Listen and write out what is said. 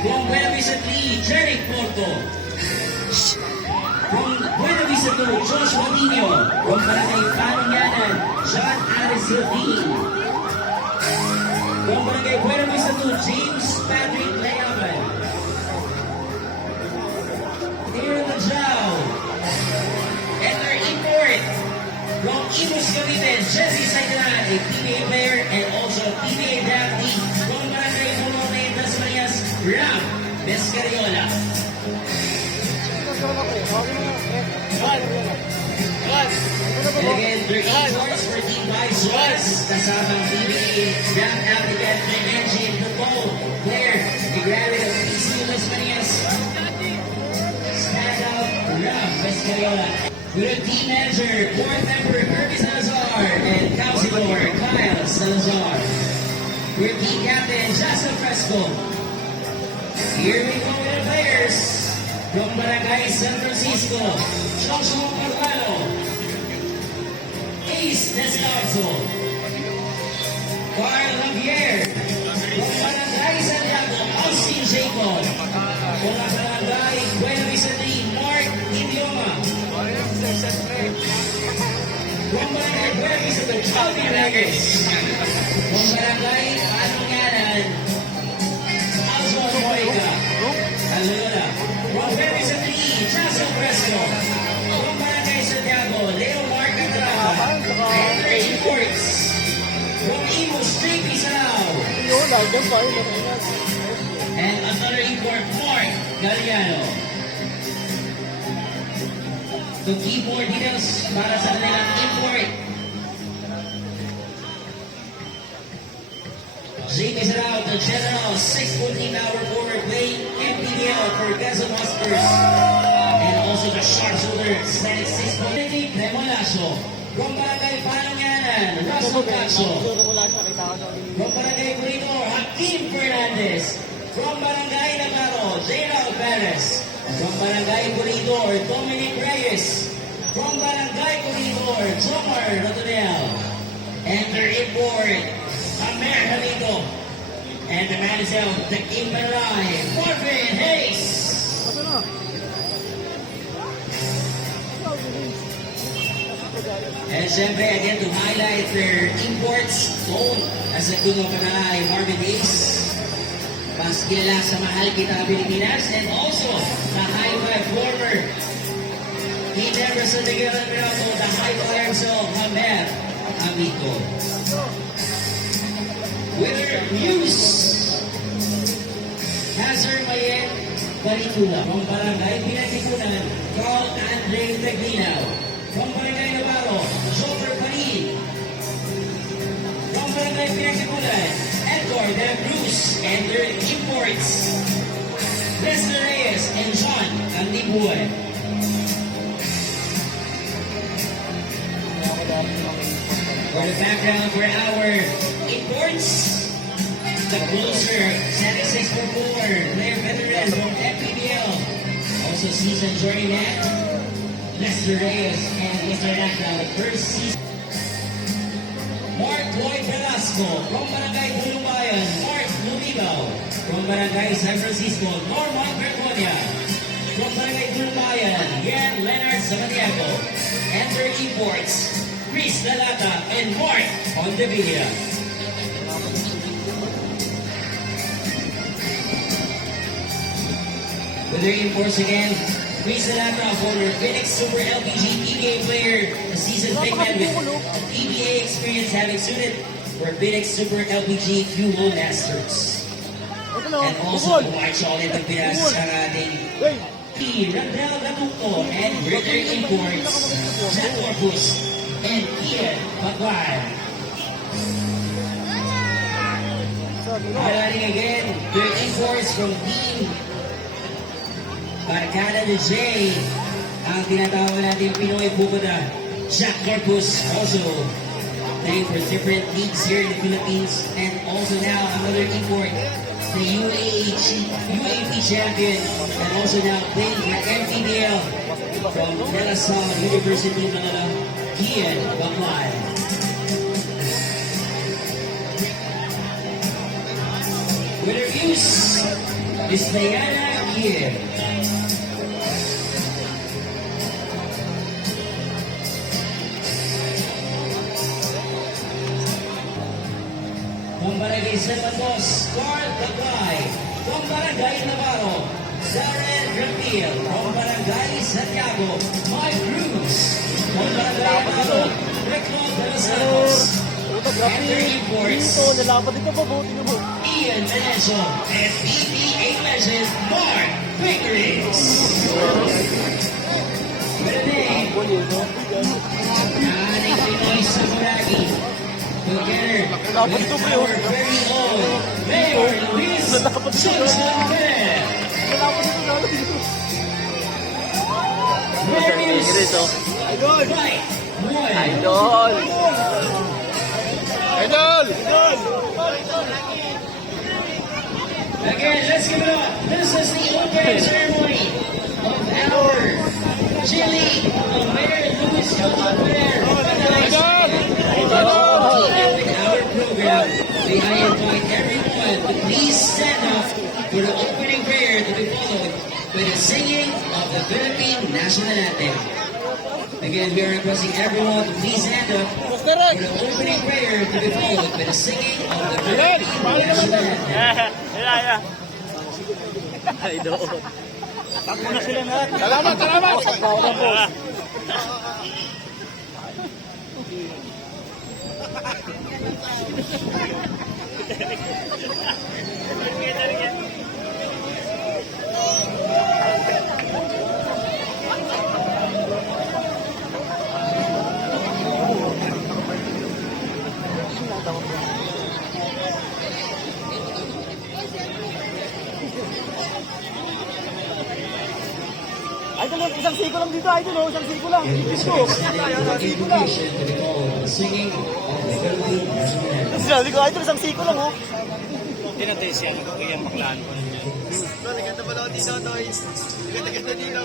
From Buena Vista 3, Jeric Porto. From Buena Vista 2, Joshua Dino. From Barangay Panunyanan, John Aris Hiltin. From Barangay Buena Vista 2, James Patrick Layaban. Here in the Jao. Enter import. From Imus Cavite, Jesse Saitan, a PBA player and also PBA draftee. From Barangay Tulone, Dasmarias, Ram Vescariola. And again, their imports for Team Vice Wars, kasamang PBA draft applicant na engine football player, a graduate of PCU Dasmarias. Stand out, Ram Vescariola. With a team manager, board member Kirby Salazar and counselor Kyle Salazar. With team captain Justin Fresco. Here we go with the players. From Barangay San Francisco, Joshua Carvalho, Ace Descalzo, Carl Javier. From Barangay Santiago, Austin Jacob. From Barangay Buena Vista 3, Mark Idioma. From Barangay Buena Vista 2, Calvin Reyes. From Barangay Panunyanan, Aljon Moica. Alola. From Buena Vista 3, Chaso Fresco. From Barangay Santiago, Leo Mark Andrada. Enter imports. From Imus, JP Sarao. And another import, Mark Galliano. The keyboard details para sa kanilang import. JP Sarao, the general, 6-14-hour forward playing MPBL for Quezon Huskers. And also the sharpshooter, standing 6-14, Remolacio. From Barangay Panunyanan, Russell Cacho. From Barangay Corridor, Hakim Fernandez. From Barangay Nagaro, Gerald Perez. From Barangay Corridor, Dominic Reyes. From Barangay Corridor, Jomar Rotonel. Enter import, Amer Halito. And the man is out, the Imperai, Marvin Hayes. And syempre, again, to highlight their imports, owned as a kuno panalay, Marvin Hayes. Mas kilala sa Mahal Kita Pilipinas, and also the high five former Team Emerson Miguel Almirado, the high flyer himself, Hamer Amico. Winner Muse Hazard Mayen Baritula. From Barangay Pinagtipunan, Carl Andre Tegninaw. From Barangay Navarro, Joker Parin. From Barangay Pinagtipunan, Edgar De Cruz and their imports, Lester Reyes and John Andibuan. For the background for our imports, the closer, 7644, player veteran from FPBL, also seasoned journeyman, Lester Reyes and Mr. Nakla, the first season. Mark Lloyd Velasco from Barangay Bulumbayan, Mark Lumibao from Barangay San Francisco, Norman Bertonia from Barangay Bulumbayan, Yan Leonard Samaniago, and their imports, Chris Lalata and Mark Ondevilla. With their imports again, Chris Lalata, former Phoenix Super LPG PBA player, a seasoned big man with PBA experience having suited for Phoenix Super LPG Fuel Masters. And also, watch all in the Pinas sa ating Randel Gatuto and Ritter Imports, Jack Corpus, and Ian Pagwan. Highlighting again, their imports from Team Barcada de J, ang tinatawag natin Pinoy Bukoda, Jack Corpus, also playing for different leagues here in the Philippines, and also now another import, the UAP champion, and also now playing for MPBL from De La Salle University, Manila, Kian Baklay. With reviews, Miss Diana Kim. Pumbarangay Salvados, Carl Gagay. Pumbarangay Navarro, Darren Rapil. Pumbarangay Santiago, Mike Cruz. Pumbarangay Amado, Reclo de los Santos. Enter imports, Nalapat dito pa, buti na mo. Ian Meneso, and PTA legend, Mark Pickering. Today, Naning Pinoy Sakuragi. Together with our very own Mayor Luis Johnson Perez. Marius Right, one. Idol! Idol! Again, let's give it up. This is the opening ceremony of our Chili of Mayor Luis Johnson Perez. With our program, may I invite everyone to please stand up for the opening prayer to be followed by the singing of the Philippine National Anthem. Again, we are requesting everyone to please stand up for the opening prayer to be followed by the singing of the Philippine National Anthem. Idol! Takbo na sila na. Salamat! Idol, isang siko lang dito, idol, oh. Isang siko lang. And this will extend the invocation to be followed by the singing of the Philippine National Anthem. Sabi ko, idol, isang siko lang, oh. Hindi natin siya nagkakayang baklaan ko. Naganda pala ako dito, Toy. Naganda dito.